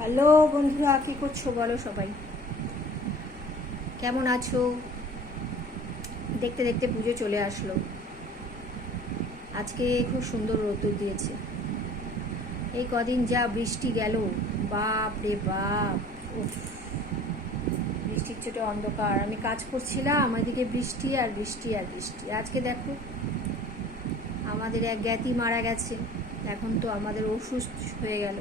Hello বন্ধুরা, কি করছো বলো? সবাই কেমন আছো? দেখতে দেখতে পুজো চলে আসলো। আজকে খুব সুন্দর রোদ্দুর দিয়েছে। এই কদিন যা বৃষ্টি গেল, বাপ রে বাপ! উফ, বৃষ্টির চোটে অন্ধকার। আমি কাজ করছিলাম, এদিকে বৃষ্টি আর বৃষ্টি আর বৃষ্টি। আজকে দেখো, আমাদের এক জ্ঞাতি মারা গেছে। এখন তো আমাদের অসুস্থ হয়ে গেল।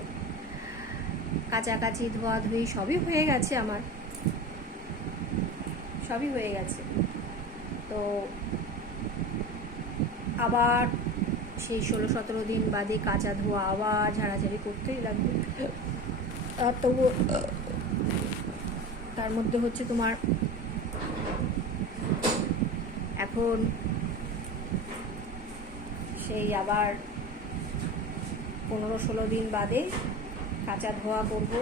কাচাকাচি ধোয়াধুয়ি সবই হয়ে গেছে, আমার সবই হয়ে গেছে। তো আবার সেই 16-17 দিন বাদে কাঁচা ধোয়া, আবার ঝাড়াঝাড়ি করতেই লাগবে। আর তবু তার মধ্যে হচ্ছে তোমার এখন সেই আবার 15-16 দিন বাদে কাঁচা ধোয়া করব,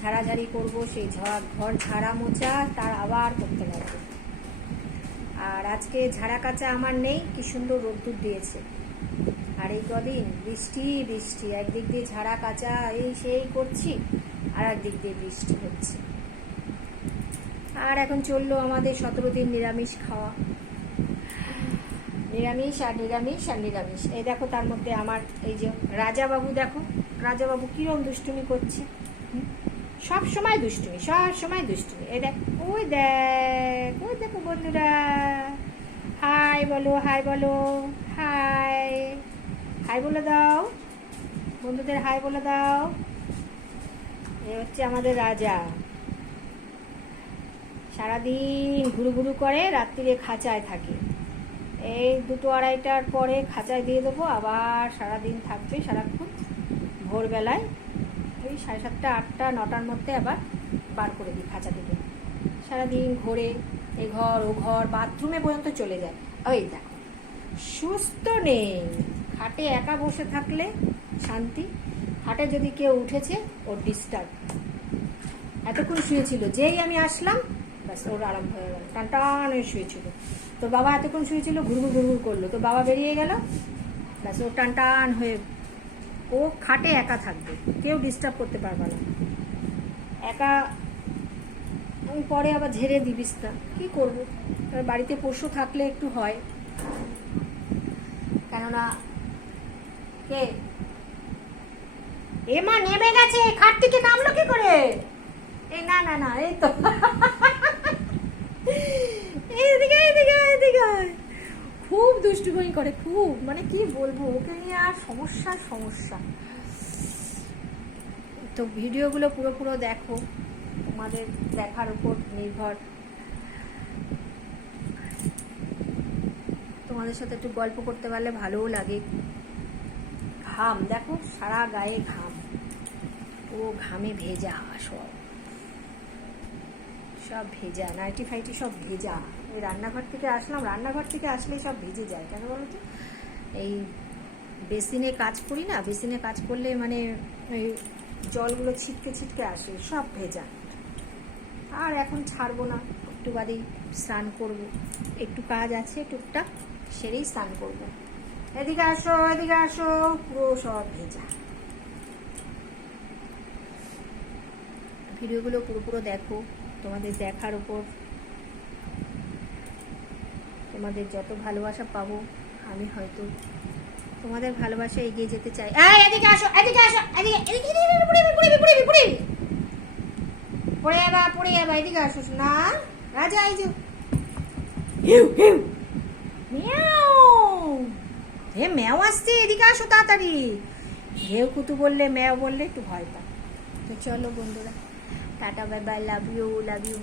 ঝাড়াঝাড়ি করব, সেই ঘর ঝাড়া মোছা তার আবার করতে লাগবে। আর আজকে ঝাড়া কাচা আমার নেই, কি সুন্দর রোদ্দুর দিয়েছে। আর এই কদিন বৃষ্টি বৃষ্টি, একদিক দিয়ে ঝাড়া কাচা এই সেই করছি, আর একদিক দিয়ে বৃষ্টি হচ্ছে। আর এখন চললো আমাদের 17 দিন নিরামিষ খাওয়া, নিরামিষ আর নিরামিষ আর নিরামিষ। এই দেখো, তার মধ্যে আমার এই যে রাজাবাবু, দেখো রাজাবাবু কিরম দুষ্টুমি করছে। সব সময় দুষ্টুমি, সব সময় দুষ্টুমি। এই দেখ, ওই দেখ, ওই দেখো বন্ধুরা, হাই বলো, হাই বলো, হাই, হাই বলে দাও বন্ধুদের, হাই বলে দাও। এ হচ্ছে আমাদের রাজা। সারাদিন ঘুরু ঘুরু করে, রাত্রিরে খাঁচায় থাকে। এই 2-2-2:30টার পরে খাঁচায় দিয়ে দেবো, আবার সারাদিন থাকবে সারাক্ষণ। ভোরবেলায় ওই 7:30, 8টা, 9টার মধ্যে আবার বার করে দিই খাঁচা থেকে। সারাদিন ঘোরে, এ ঘর ও ঘর, বাথরুমে পর্যন্ত চলে যায়। ওই দেখো, সুস্থ নেই। খাটে একা বসে থাকলে শান্তি, খাটে যদি কেউ উঠেছে ওর ডিস্টার্ব। এতক্ষণ শুয়েছিল, যেই আমি আসলাম ব্যাস ওর আরাম হয়ে গেল, টান টান হয়ে শুয়েছিল। তোর বাবা এতক্ষণ শুয়েছিল, ঘুরঘুর ঘুরঘুর করলো, তোর বাবা বেরিয়ে গেল, ব্যাস ওর টান টান হয়ে ও খাটে একা থাকবে, কেউ ডিস্টার্ব করতে পারবে না। একা আমি পরে আবার ঝেড়ে দিই বিছনা, কী করবো? বাড়িতে পশু থাকলে একটু হয়, কেননা কে এ মা নেমে গেছে খাট থেকে, নামলো কি করে? এই না না না, এই তো এইদিকে এইদিকে এইদিকে, খুব দুষ্টুমি করে, খুব, মানে কি বলবো, ওকে নিয়ে আর সমস্যা সমস্যা। তো ভিডিওগুলো পুরো দেখো, তোমাদের দেখার উপর নির্ভর। তোমাদের সাথে একটু গল্প করতে পারলে ভালোও লাগে। ঘাম দেখো, সারা গায়ে ঘাম, ও ঘামে ভেজা, সব ভেজা, নাইটি ফাইটি সব ভেজা। ওই রান্নাঘর থেকে আসলাম, রান্নাঘর থেকে আসলেই সব ভিজে যায়। কেন বলো তো? এই বেসিনে কাজ করি না, বেসিনে কাজ করলে মানে ওই জলগুলো ছিটকে ছিটকে আসে, সব ভেজা। আর এখন ছাড়বো না, একটু বাদেই স্নান করব। একটু কাজ আছে টুকটাক, সেরেই স্নান করব। এদিকে আসো, এদিকে আসো, পুরো সব ভেজা। ভিডিওগুলো পুরো দেখো, তোমাদের দেখার উপর, তোমাদের যত ভালোবাসা পাবো, আমি হয়তো তোমাদের ভালোবাসা এগিয়ে যেতে চাই। এদিকে আসো, এদিকে আসো, এদিকে এদিকে, পড়ে যাবা, এদিকে আসো না রাজা। এই যে হে ম্যাও আসছে, এদিকে আসো তাড়াতাড়ি। ঘেউ কুতু বললে, ম্যাও বললে একটু ভয় পায়। তো চলো বন্ধুরা, tata, bye bye, love you, love you.